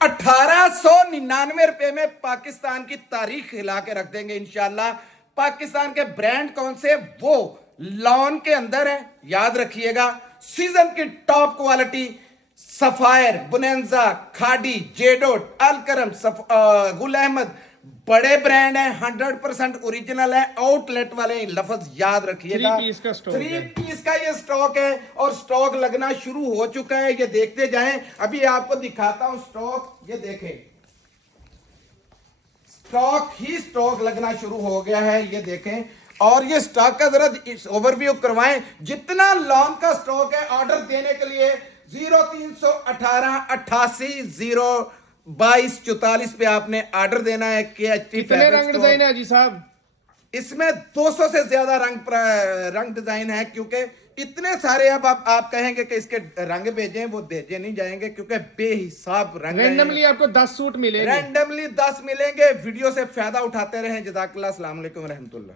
1899 में पाकिस्तान की तारीख हिला के रख देंगे इंशाल्लाह। पाकिस्तान के ब्रांड कौन से, वो लॉन के अंदर है, याद रखिएगा। सीजन की टॉप क्वालिटी, सफायर, बुनेंजा, खाडी, जेडोट, अलकरम, गुल अहमद, बड़े ब्रांड है, 100% ओरिजिनल है, आउटलेट वाले लफ्ज याद रखिएगा। 3 पीस का स्टॉक है। 3 पीस का ये स्टॉक है और स्टॉक लगना शुरू हो चुका है, ये देखते जाएं। अभी आपको दिखाता हूं स्टॉक, ये देखें, स्टॉक ही स्टॉक लगना शुरू हो गया है, ये देखें। और ये स्टॉक का जरा ओवरव्यू करवाएं। जितना लॉन्ग का स्टॉक है, ऑर्डर देने के लिए 0318 88 022 44 पे आपने ऑर्डर देना है। कितने रंग डिजाइन है जी साहब? इसमें 200 से ज्यादा रंग डिजाइन है, क्योंकि इतने सारे अब आप कहेंगे कि इसके रंग भेजें, वो भेजे नहीं जाएंगे क्योंकि बेहिसाब रंग। रैंडमली आपको 10 सूट मिलेंगे, रैंडमली 10 मिलेंगे। वीडियो से फायदा उठाते रहें। जज़ाकल्लाह, अस्सलाम वालेकुम रहमतुल्लाह।